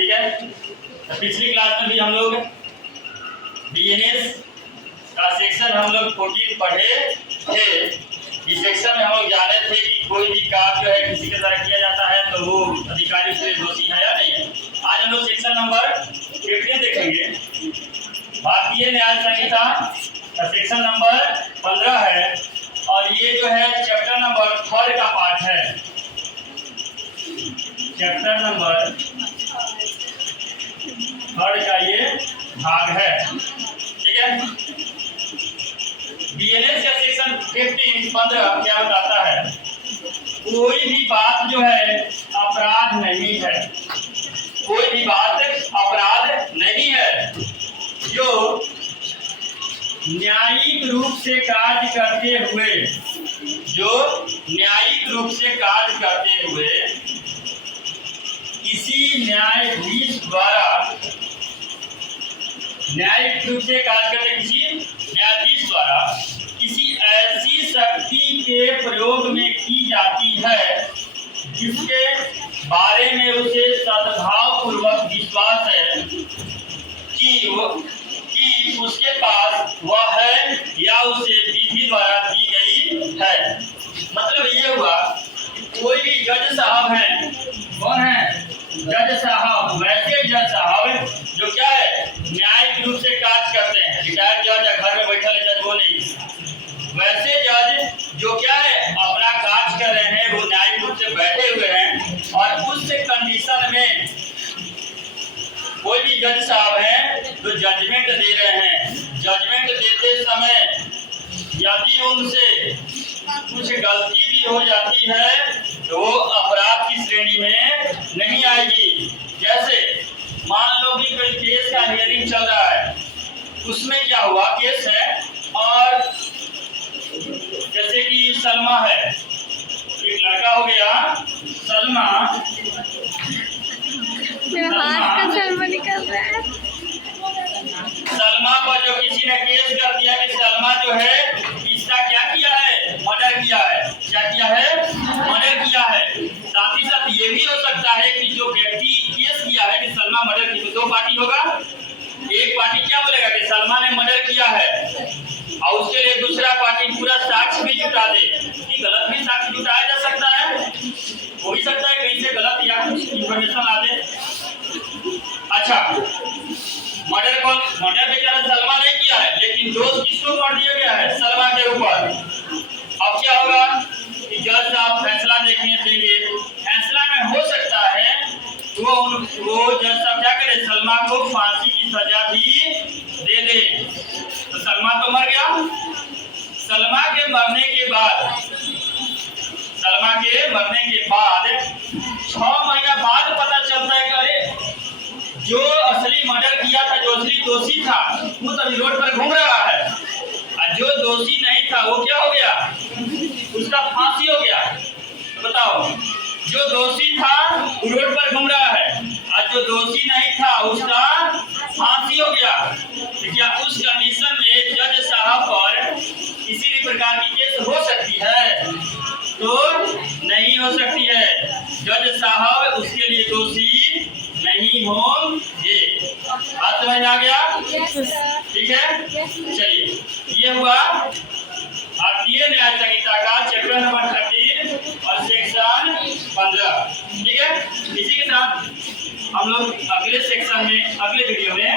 ठीक है। तो पिछली क्लास में भी हम लोग डीएनएस का सेक्शन हम लोग 14 पढ़े थे। इस सेक्शन में हम लोग जाने थे कि कोई भी काम जो है किसी के द्वारा किया जाता है तो वो अधिकारी उसके लिए दोषी है या नहीं है। आज हम लोग सेक्शन नंबर 15 देखेंगे। भारतीय न्याय संहिता का सेक्शन नंबर 15 है और ये जो है चैप्टर नंबर 3 का पार्ट है। चैप्टर नंबर 3 का ये भाग है, ठीक है। डीएनएस का सेक्शन 15 क्या बताता है? कोई भी बात जो है अपराध नहीं है, कोई भी बात अपराध नहीं है जो न्यायिक रूप से कार्य करते हुए, जो न्यायिक रूप से कार्य करते हुए किसी न्यायाधीश द्वारा, न्यायिक रूप से कार्य करते किसी न्यायाधीश द्वारा किसी ऐसी शक्ति के प्रयोग में की जाती है जिसके बारे में उसे सद्भाव पूर्वक विश्वास है कि उसके पास वह है या उसे विधि द्वारा दी गई है। मतलब ये हुआ कोई भी जज साहब हैं, कौन है? जज साहब। वैसे जज साहब जो क्या है न्यायिक रूप से कार्य करते हैं, रिटायर्ड जज या घर में बैठा जज वो नहीं, वैसे जज जो क्या है अपना कार्य कर रहे हैं, वो न्यायिक रूप से बैठे हुए हैं और उस कंडीशन में कोई भी जज साहब हैं जो जजमेंट दे रहे हैं, जजमेंट देते समय यदि उनसे कुछ गलती भी हो जाती है तो वो अपराध की श्रेणी में नहीं आएगी। जैसे मान लो कि कोई केस का हियरिंग चल रहा है, उसमें क्या हुआ, केस है और जैसे कि सलमा है, एक लड़का हो गया सलमा, सलमा पर जो किसी ने केस कर दिया कि सलमा जो है इसका क्या किया है, मर्डर किया है। क्या किया है? मर्डर किया है। साथ ही साथ ये भी हो सकता है कि जो व्यक्ति केस किया है कि सलमा मर्डर की, तो दो पार्टी होगा। एक पार्टी क्या बोलेगा कि सलमा ने मर्डर किया है और उसके लिए दूसरा पार्टी पूरा साक्ष्य भी जुटा दे कि गलत भी साक्ष्य जुटाया जा सकता है, हो भी सकता है कहीं से गलत या कुछ इंफॉर्मेशन ला दे। अच्छा, मर्डर बेचारा सलमा ने किया है लेकिन दोष किसको कर दिया गया है? सलमा के ऊपर। अब क्या होगा कि जज साहब फैसला देखने देंगे, फैसला में हो सकता है वो जज साहब क्या करे, सलमा को फांसी की सजा भी दे दे। तो सलमा तो मर गया। सलमा के मरने के बाद 6 महीना बाद पता चलता है कि अरे जो असली मर्डर किया था, जो असली दोषी था वो तो रोड पर घूम रहा है और जो दोषी नहीं था वो क्या हो गया, उसका फांसी हो गया। तो बताओ, जो दोषी था वो रोड पर घूम रहा है और जो दोषी नहीं था उसका फांसी हो गया। तो क्या उस कंडीशन में जज साहब पर किसी भी प्रकार की केस हो सकती है? तो नहीं हो सकती है। जज साहब उसके लिए दोषी नहीं होंगे। बात समझ आ गया? ठीक है, चलिए ये हुआ भारतीय न्याय संहिता का चैप्टर नंबर 13 और सेक्शन 15। ठीक है, इसी के साथ हम लोग अगले सेक्शन में, अगले वीडियो में